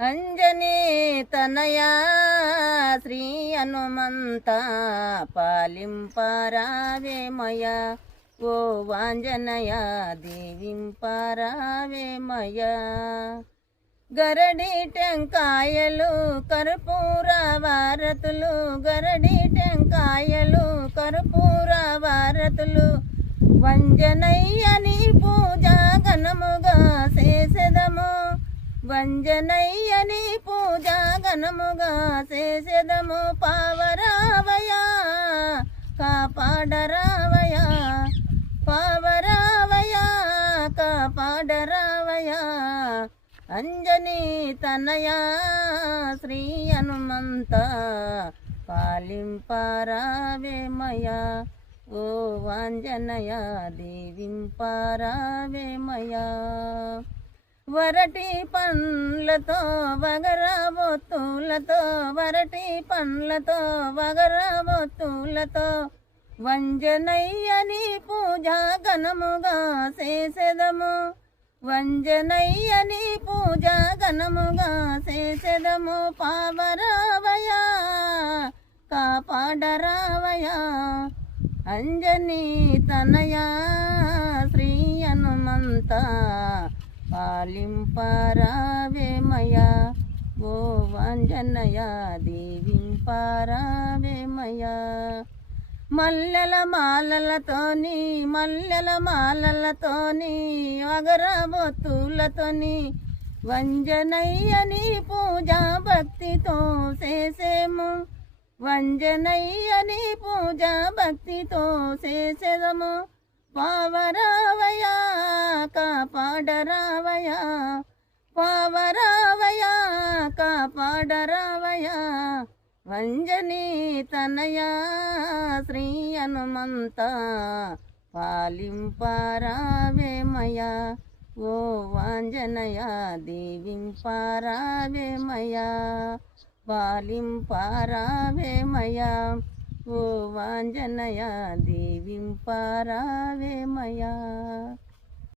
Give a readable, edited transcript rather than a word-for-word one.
అంజనీ తనయా శ్రీ హనుమంత పాలింపరావేమయ ఓ వాంజనయ దీవింపరావేమయ గరడి టెంకాయలు కర్పూర వారతులు గరడి టెంకాయలు కర్పూర వారతులు వంజనయ్యని పూజ ఘనముగా చేసెదము వంజనయ్యని పూజ ఘనముగా చేసెదము పావరావయా కాపాడరావయా పావరావయా కాపాడరావయా అంజనీ తనయా శ్రీ హనుమంత పాలింపరావేమయ ఓ వాంజనయ దీవింపరావేమయ వరటి పండ్లతో వగరబొత్తులతో వరటి పండ్లతో వగరబొత్తులతో వంజనయ్యని పూజ ఘనముగా చేసెదము వంజనయ్యని పూజ ఘనముగా చేసెదము పావరావయా కాపాడరావయా అంజనీ తనయా శ్రీ హనుమంత పాలింపరావేమయ ఓ వాంజనయ దీవింపరావేమయ మల్లెల మాలలతోని మల్లెల మాలలతోని అగరబొత్తులతోని వంజనయ్యని పూజ భక్తితో చేసేము వంజనయ్యని పూజ భక్తితో చేసేదము పావరావయా కాపాడరావయా పావరావయా కాపాడరావయా వంజనీ తనయా శ్రీ హనుమంత పాలింపరావేమయ ఓ వాంజనయ దీవింపరావేమయ పాలింపరావేమయ ఓ వాంజనయ దీవింపరావేమయ